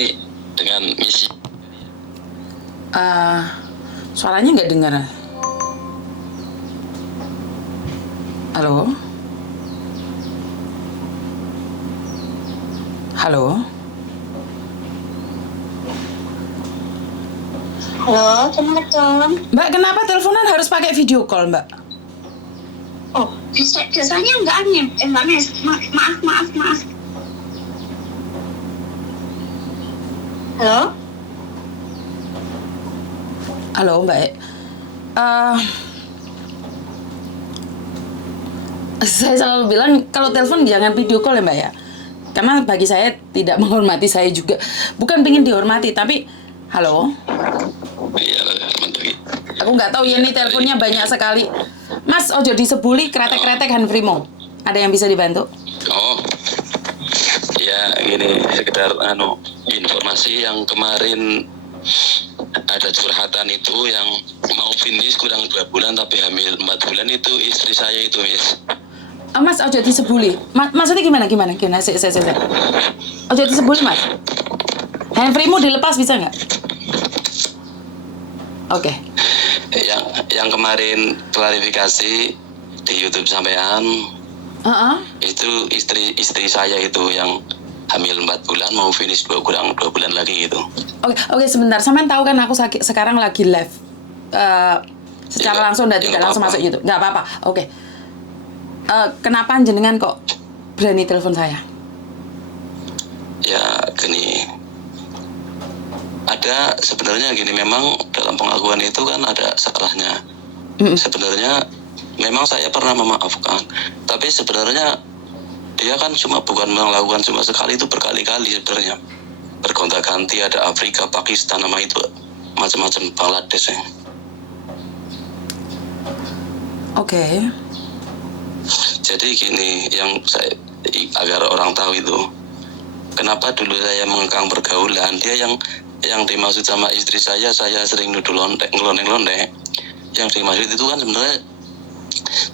ini dengan misi. Suaranya nggak dengar. Halo? Halo? Halo, Assalamualaikum. Mbak, kenapa teleponan harus pakai video call, Mbak? Oh, biasanya enggak aneh. Enggak aneh. Maaf. Halo? Halo, Mbak. Saya selalu bilang kalau telepon jangan video call ya, Mbak ya. Karena bagi saya tidak menghormati saya juga. Bukan pengen dihormati, tapi halo. Iya, menteri. Aku nggak tahu ya, ini teleponnya banyak sekali. Mas, ojo disebuli kretek-kretek Hanfrimo. Ada yang bisa dibantu? Oh, ya gini, sekedar informasi yang kemarin ada curhatan itu yang mau finish kurang 2 bulan tapi hamil 4 bulan itu istri saya itu, Miss. Mas, ojo disebuli. Maksudnya gimana? Saya. Ojo disebuli, Mas. Hanfrimo dilepas bisa nggak? Oke. Yang kemarin klarifikasi di YouTube sampean, itu istri saya itu yang hamil 4 bulan mau finish kurang 2 bulan lagi gitu. Oke, sebentar. Sampean tahu kan aku sekarang lagi live secara langsung dan tidak langsung masuk YouTube. Nggak apa-apa. Oke. Kenapa jenengan kok berani telepon saya? Ya gini, ada sebenarnya gini, memang dalam pengakuan itu kan ada salahnya. Sebenarnya memang saya pernah memaafkan, tapi sebenarnya dia kan bukan melakukan cuma sekali, itu berkali-kali sebenarnya. Bergonta-ganti, ada Afrika, Pakistan, nama itu macam-macam, Bangladesh ya. Oke. Jadi gini, yang saya agar orang tahu itu, kenapa dulu saya mengekang pergaulan, dia yang dimaksud sama istri saya sering nuduh ngelondek. Yang dimaksud itu kan sebenarnya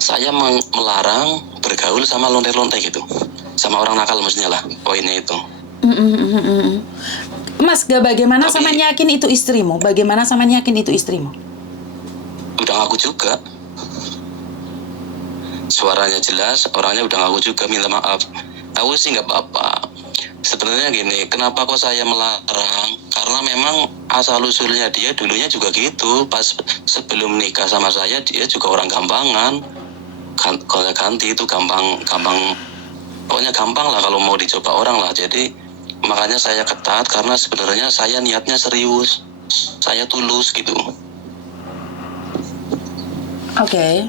saya melarang bergaul sama lonte-lonte gitu, sama orang nakal maksudnya lah, poinnya itu. Mas, bagaimana sama yakin itu istrimu? Udah ngaku juga, suaranya jelas, orangnya udah ngaku juga, minta maaf. Aku sih nggak apa-apa. Sebenarnya gini, kenapa kok saya melarang? Karena memang asal-usulnya dia dulunya juga gitu. Pas sebelum nikah sama saya, dia juga orang gampangan. Kalau ganti itu gampang, pokoknya gampang lah kalau mau dicoba orang lah. Jadi makanya saya ketat, karena sebenarnya saya niatnya serius, saya tulus gitu. Oke.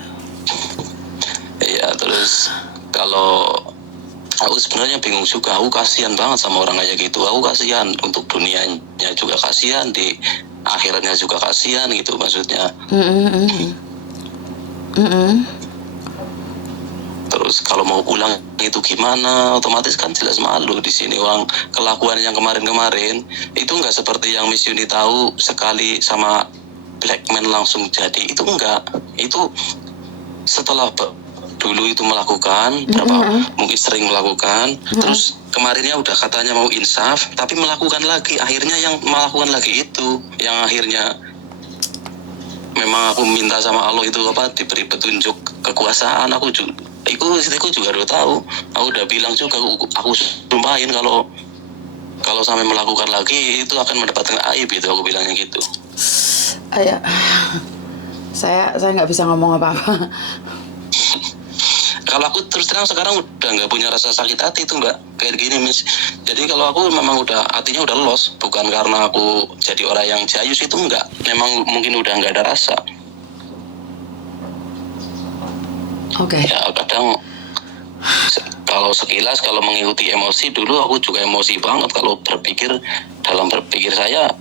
Iya, terus kalau aku sebenarnya bingung juga, aku kasihan banget sama orang kayak gitu. Aku kasihan untuk dunianya juga kasihan, di akhiratnya juga kasihan gitu maksudnya. Terus kalau mau pulang itu gimana? Otomatis kan jelas malu di sini. Orang kelakuan yang kemarin itu nggak seperti yang Miss Yuni tahu, sekali sama Blackman langsung jadi, itu enggak. Itu setelah dulu itu melakukan mungkin sering melakukan, terus kemarinnya udah katanya mau insaf tapi melakukan lagi. Akhirnya yang melakukan lagi itu yang akhirnya memang aku minta sama Allah itu diberi petunjuk kekuasaan. Aku juga udah tahu, aku udah bilang juga, aku sumpahin kalau sampai melakukan lagi itu akan mendapatkan aib itu, aku bilangnya gitu. Saya nggak bisa ngomong apa-apa. Kalau aku terus terang sekarang udah nggak punya rasa sakit hati itu, nggak kayak gini, Miss. Jadi kalau aku memang hatinya udah los, bukan karena aku jadi orang yang jayus, itu enggak. Memang mungkin udah nggak ada rasa. Oke. Ya kadang kalau sekilas kalau mengikuti emosi, dulu aku juga emosi banget. Kalau dalam berpikir saya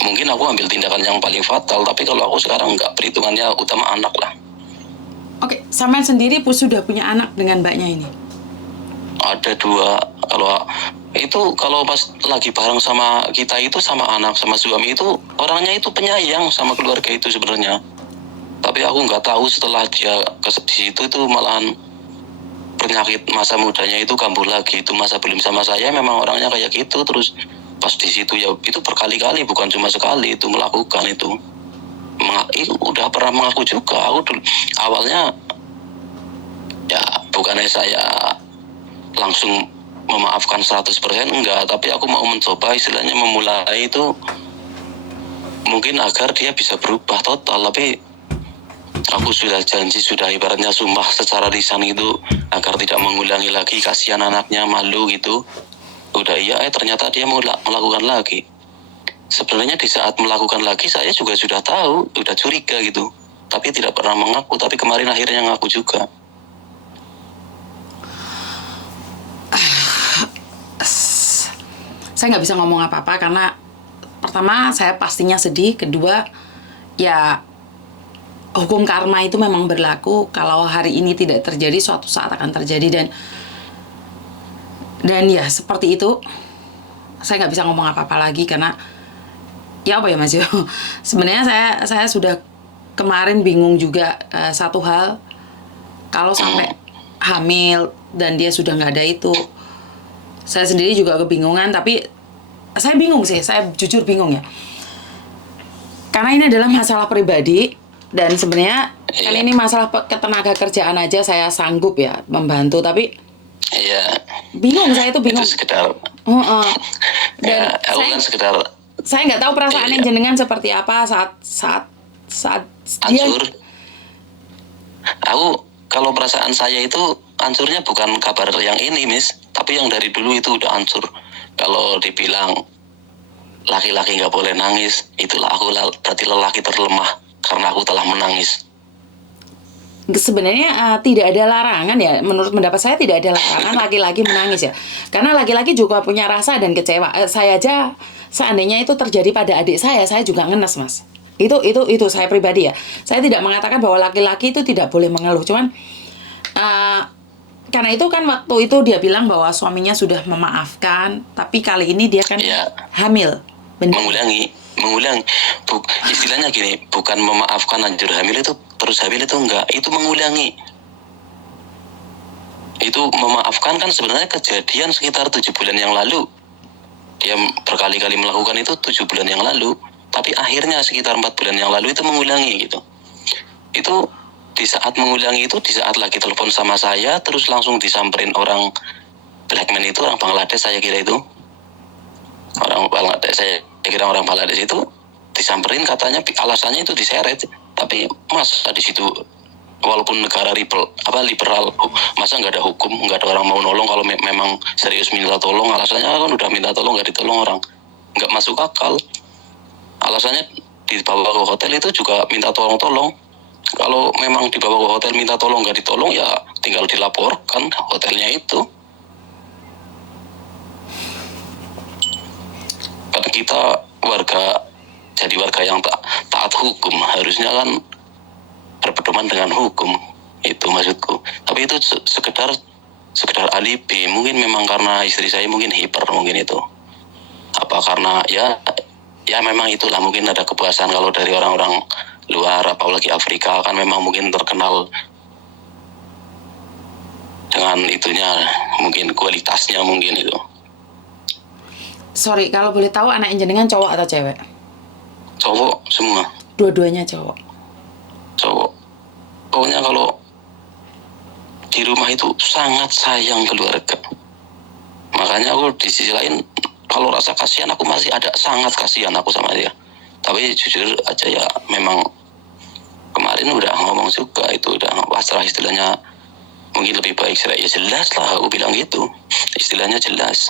mungkin aku ambil tindakan yang paling fatal, tapi kalau aku sekarang nggak, perhitungannya utama anak lah. Oke, sampean sendiri sudah punya anak dengan mbaknya ini? Ada 2. Kalau pas lagi bareng sama kita itu, sama anak, sama suami itu, orangnya itu penyayang sama keluarga itu sebenarnya. Tapi aku nggak tahu setelah dia di situ itu malahan penyakit masa mudanya itu kambuh lagi. Itu masa belum sama saya memang orangnya kayak gitu. Terus pas di situ ya itu berkali-kali, bukan cuma sekali itu melakukan itu. Itu udah pernah mengaku juga. Aku dulu awalnya ya bukannya saya langsung memaafkan 100% enggak, tapi aku mau mencoba istilahnya memulai itu mungkin agar dia bisa berubah total. Tapi aku sudah janji, sudah ibaratnya sumpah secara lisan itu agar tidak mengulangi lagi, kasihan anaknya, malu gitu. Udah iya, ternyata dia mau melakukan lagi. Sebenarnya di saat melakukan lagi saya juga sudah tahu, sudah curiga gitu, tapi tidak pernah mengaku. Tapi kemarin akhirnya ngaku juga. Saya nggak bisa ngomong apa-apa karena pertama saya pastinya sedih, kedua ya hukum karma itu memang berlaku. Kalau hari ini tidak terjadi, suatu saat akan terjadi, dan ya seperti itu. Saya nggak bisa ngomong apa-apa lagi karena ya apa ya Mas Yo. Sebenarnya saya sudah kemarin bingung juga satu hal, kalau sampai hamil dan dia sudah nggak ada itu, saya sendiri juga kebingungan. Tapi saya bingung sih, saya jujur bingung ya, karena ini adalah masalah pribadi. Dan sebenarnya kan ini masalah ketenaga kerjaan aja saya sanggup ya membantu, tapi Iya. bingung, saya itu bingung. Itu sekedar. Dan Ya, aku kan sekedar saya nggak tahu perasaan jenengan seperti apa saat dia. hancur. Aku kalau perasaan saya itu hancurnya bukan kabar yang ini, Miss, tapi yang dari dulu itu udah hancur. Kalau dibilang laki-laki nggak boleh nangis, itulah aku berarti lelaki terlemah karena aku telah menangis. Sebenarnya tidak ada larangan ya, menurut pendapat saya tidak ada larangan laki-laki menangis ya, karena laki-laki juga punya rasa dan kecewa. Saya aja seandainya itu terjadi pada adik saya juga ngenes, Mas. Itu saya pribadi ya. Saya tidak mengatakan bahwa laki-laki itu tidak boleh mengeluh, cuman karena itu kan waktu itu dia bilang bahwa suaminya sudah memaafkan, tapi kali ini dia kan hamil. Mengulangi. Istilahnya gini, bukan memaafkan anjur hamil itu terus hamil itu enggak, itu mengulangi. Itu memaafkan kan sebenarnya kejadian sekitar 7 bulan yang lalu. Dia berkali-kali melakukan itu 7 bulan yang lalu, tapi akhirnya sekitar 4 bulan yang lalu itu mengulangi gitu. Itu di saat mengulangi itu, di saat lagi telepon sama saya, terus langsung disamperin orang Blackman itu, orang Bangladesh saya kira itu. Orang Bangladesh, saya kira orang Bangladesh itu disamperin, katanya alasannya itu diseret. Tapi masa di situ walaupun negara liberal, masa nggak ada hukum, nggak ada orang mau nolong kalau memang serius minta tolong, alasannya kan udah minta tolong nggak ditolong orang, nggak masuk akal. Alasannya dibawa ke hotel itu juga minta tolong. Kalau memang dibawa ke hotel minta tolong nggak ditolong ya tinggal dilaporkan hotelnya itu. Karena kita jadi warga yang taat hukum, harusnya kan berpedoman dengan hukum, itu maksudku. Tapi itu sekedar alibi. Mungkin memang karena istri saya mungkin hiper, mungkin itu. Apa karena ya memang itulah, mungkin ada kepuasan kalau dari orang-orang luar, apalagi Afrika kan memang mungkin terkenal dengan itunya, mungkin kualitasnya mungkin itu. Sorry, kalau boleh tahu anak jenengan cowok atau cewek? Cowok semua. Dua-duanya cowok. Pokoknya kalau di rumah itu sangat sayang keluarga. Makanya aku di sisi lain kalau rasa kasihan aku masih ada, sangat kasihan aku sama dia. Tapi jujur aja ya, memang kemarin udah ngomong juga, itu udah pasrah istilahnya. Mungkin lebih baik ya jelas lah aku bilang gitu, istilahnya jelas.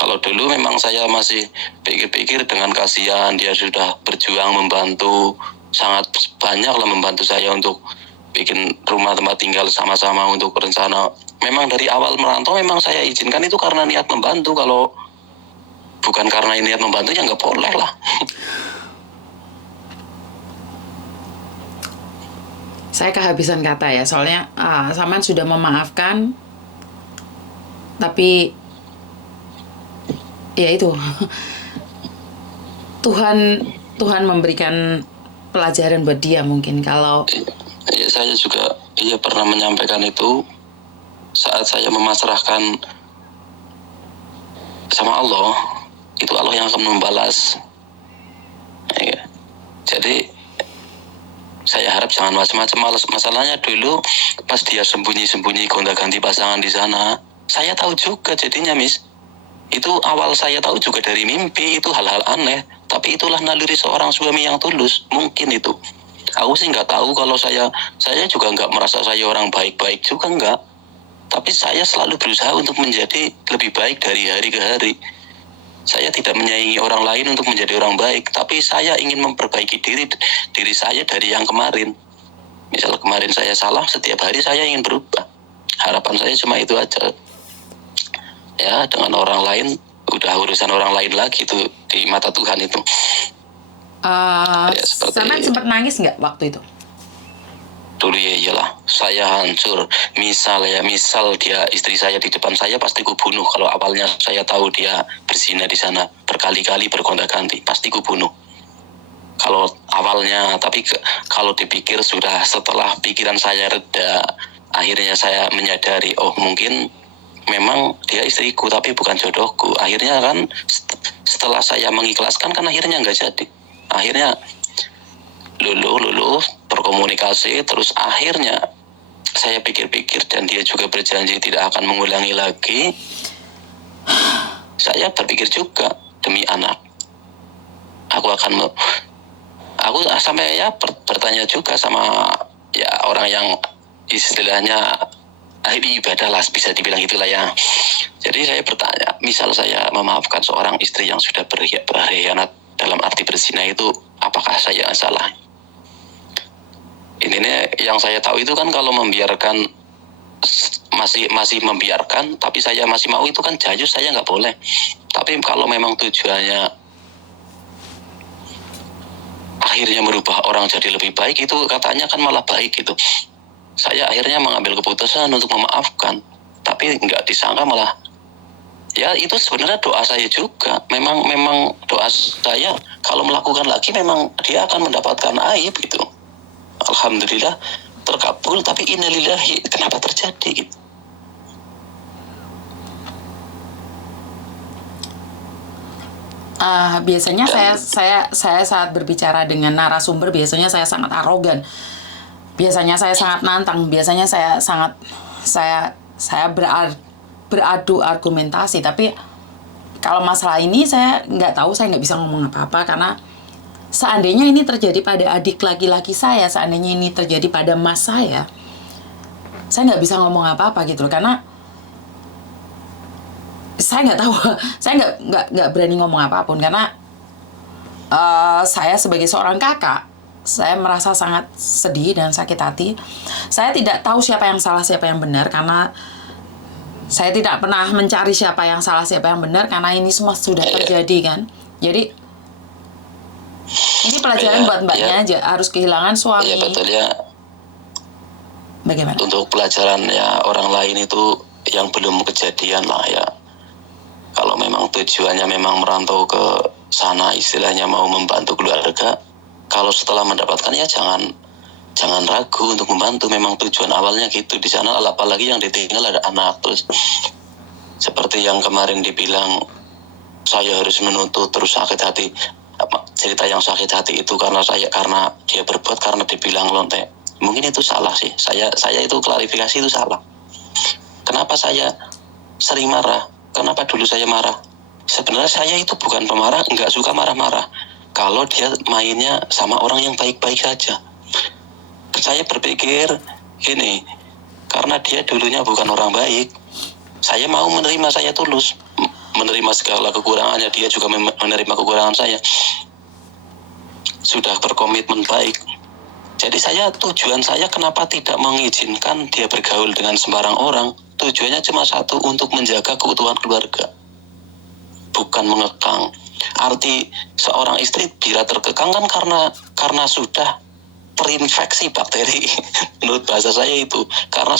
Kalau dulu memang saya masih pikir-pikir dengan kasihan, dia sudah berjuang membantu, sangat banyak lah membantu saya untuk bikin rumah tempat tinggal sama-sama untuk rencana. Memang dari awal merantau memang saya izinkan itu karena niat membantu. Kalau bukan karena niat membantu ya nggak boleh lah. Saya kehabisan kata ya, soalnya Saman sudah memaafkan, tapi ya itu Tuhan memberikan pelajaran buat dia mungkin. Kalau ya saya juga pernah menyampaikan itu saat saya memasrahkan sama Allah, itu Allah yang akan membalas. Ya. Jadi saya harap jangan macam-macam. Masalahnya dulu pas dia sembunyi-sembunyi gonta-ganti pasangan di sana, saya tahu juga jadinya, Miss. Itu awal saya tahu juga dari mimpi, itu hal-hal aneh. Tapi itulah naluri seorang suami yang tulus. Mungkin itu. Aku sih nggak tahu kalau saya juga nggak merasa saya orang baik-baik juga nggak. Tapi saya selalu berusaha untuk menjadi lebih baik dari hari ke hari. Saya tidak menyaingi orang lain untuk menjadi orang baik, tapi saya ingin memperbaiki diri saya dari yang kemarin. Misal kemarin saya salah, setiap hari saya ingin berubah. Harapan saya cuma itu aja. Ya, dengan orang lain, udah urusan orang lain lagi tuh di mata Tuhan itu. Ya, seperti Sampai sempat nangis nggak waktu itu? dulu ya iyalah, saya hancur. Misal dia istri saya di depan saya, pasti kubunuh. Kalau awalnya saya tahu dia berzina di sana berkali-kali bergonta-ganti, pasti kubunuh. Kalau awalnya, tapi kalau dipikir sudah setelah pikiran saya reda, akhirnya saya menyadari, oh mungkin memang dia istriku tapi bukan jodohku. Akhirnya kan setelah saya mengikhlaskan kan akhirnya nggak jadi. Akhirnya luluh berkomunikasi, terus akhirnya saya pikir-pikir dan dia juga berjanji tidak akan mengulangi lagi. Saya berpikir juga, demi anak aku sampai ya bertanya juga sama ya orang yang istilahnya ahli ibadah lah, bisa dibilang itulah ya. Jadi saya bertanya, misal saya memaafkan seorang istri yang sudah berkhianat dalam arti berzina, itu apakah saya yang salah? Intinya yang saya tahu itu kan kalau membiarkan, masih membiarkan tapi saya masih mau, itu kan jayus, saya nggak boleh. Tapi kalau memang tujuannya akhirnya merubah orang jadi lebih baik, itu katanya kan malah baik gitu. Saya akhirnya mengambil keputusan untuk memaafkan, tapi nggak disangka malah ya itu sebenarnya doa saya juga. Memang doa saya kalau melakukan lagi memang dia akan mendapatkan aib gitu. Alhamdulillah terkabul, tapi innalillahi, kenapa terjadi gitu. Biasanya saya saat berbicara dengan narasumber, biasanya saya sangat arogan. Biasanya saya sangat nantang. Biasanya saya beradu argumentasi. Tapi kalau masalah ini saya nggak tahu, saya nggak bisa ngomong apa-apa karena seandainya ini terjadi pada adik laki-laki saya, seandainya ini terjadi pada mas saya nggak bisa ngomong apa-apa gitu loh, karena saya nggak tahu, saya nggak berani ngomong apapun karena saya sebagai seorang kakak, saya merasa sangat sedih dan sakit hati. Saya tidak tahu siapa yang salah, siapa yang benar, karena saya tidak pernah mencari siapa yang salah, siapa yang benar, karena ini semua sudah terjadi kan. Jadi ini pelajaran buat mbaknya aja, harus kehilangan suami. Iya betul ya. Bagaimana? Untuk pelajaran ya orang lain itu yang belum kejadian lah ya. Kalau memang tujuannya memang merantau ke sana, istilahnya mau membantu keluarga, kalau setelah mendapatkan ya jangan ragu untuk membantu. Memang tujuan awalnya gitu di sana, apalagi yang ditinggal ada anak. Terus seperti yang kemarin dibilang, saya harus menuntut terus sakit hati. Cerita yang sakit hati itu karena dia berbuat karena dibilang lontek. Mungkin itu salah sih. Saya itu klarifikasi itu salah. Kenapa saya sering marah? Kenapa dulu saya marah? Sebenarnya saya itu bukan pemarah, nggak suka marah-marah. Kalau dia mainnya sama orang yang baik-baik saja. Saya berpikir gini, karena dia dulunya bukan orang baik, saya mau menerima, saya tulus menerima segala kekurangannya, dia juga menerima kekurangan saya. Sudah berkomitmen baik. Jadi tujuan saya kenapa tidak mengizinkan dia bergaul dengan sembarang orang. Tujuannya cuma satu, untuk menjaga keutuhan keluarga, bukan mengekang. Arti seorang istri bila terkekang kan karena sudah terinfeksi bakteri. Menurut bahasa saya itu karena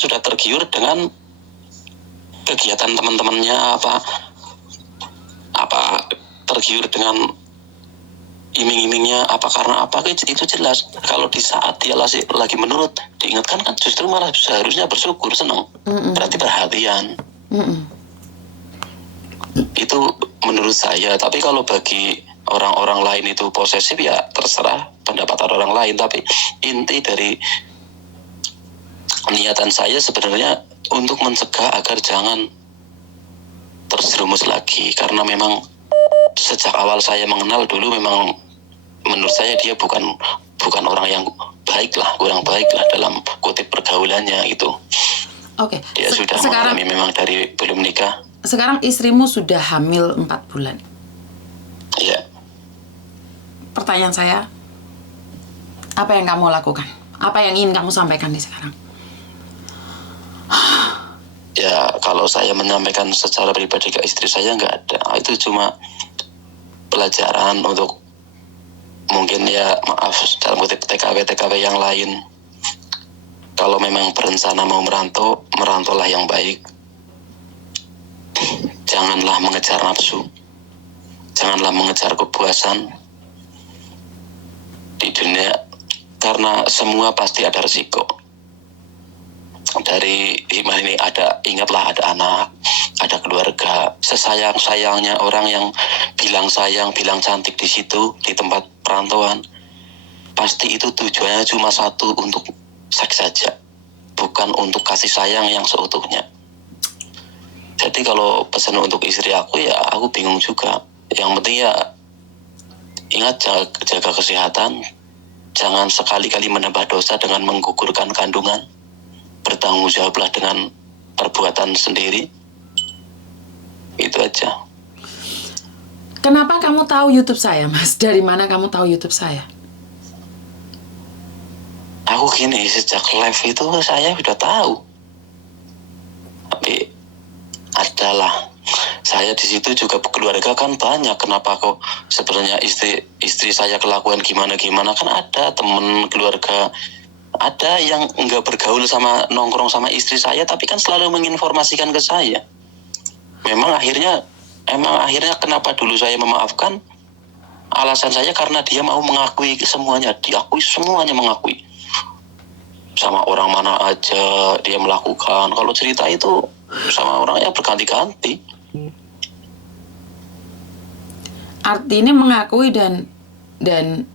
sudah tergiur dengan kegiatan teman-temannya, tergiur dengan iming-imingnya apa karena apa itu jelas. Kalau di saat dia lagi menurut diingatkan kan justru malah seharusnya bersyukur, senang. Berarti perhatian. Itu menurut saya. Tapi kalau bagi orang-orang lain itu posesif, ya terserah pendapat orang lain. Tapi inti dari niatan saya sebenarnya untuk mencegah agar jangan terjerumus lagi, karena memang sejak awal saya mengenal dulu memang menurut saya dia bukan orang yang baik lah, kurang baik lah dalam kutip pergaulannya itu. Oke. Dia sudah sekarang, mengalami memang dari belum nikah. Sekarang istrimu sudah hamil 4 bulan. Iya. Pertanyaan saya, apa yang kamu lakukan? Apa yang ingin kamu sampaikan di sekarang? Ya kalau saya menyampaikan secara pribadi ke istri saya nggak ada. Itu cuma pelajaran untuk mungkin ya maaf dalam kutip TKW yang lain. Kalau memang berencana mau merantaulah yang baik. Janganlah mengejar nafsu, janganlah mengejar kepuasan di dunia, karena semua pasti ada resiko. Dari hikmah ini ingatlah ada anak, ada keluarga. Sesayang-sayangnya orang yang bilang sayang, bilang cantik di situ, di tempat perantauan, pasti itu tujuannya cuma satu, untuk seks saja, bukan untuk kasih sayang yang seutuhnya. Jadi kalau pesan untuk istri aku, ya aku bingung juga. Yang penting ya ingat jaga kesehatan, jangan sekali-kali menambah dosa dengan menggugurkan kandungan. Bertanggung jawablah dengan perbuatan sendiri. Itu aja. Kenapa kamu tahu YouTube saya, Mas? Dari mana kamu tahu YouTube saya? Aku gini, sejak live itu saya udah tahu. Tapi adalah saya di situ juga keluarga kan banyak. Kenapa kok sebenarnya istri saya kelakuan gimana kan ada temen keluarga, ada yang nggak bergaul sama nongkrong sama istri saya, tapi kan selalu menginformasikan ke saya. Emang akhirnya kenapa dulu saya memaafkan? Alasan saya karena dia mau mengakui semuanya, diakui semuanya, mengakui sama orang mana aja dia melakukan. Kalau cerita itu sama orangnya berganti-ganti. Artinya mengakui dan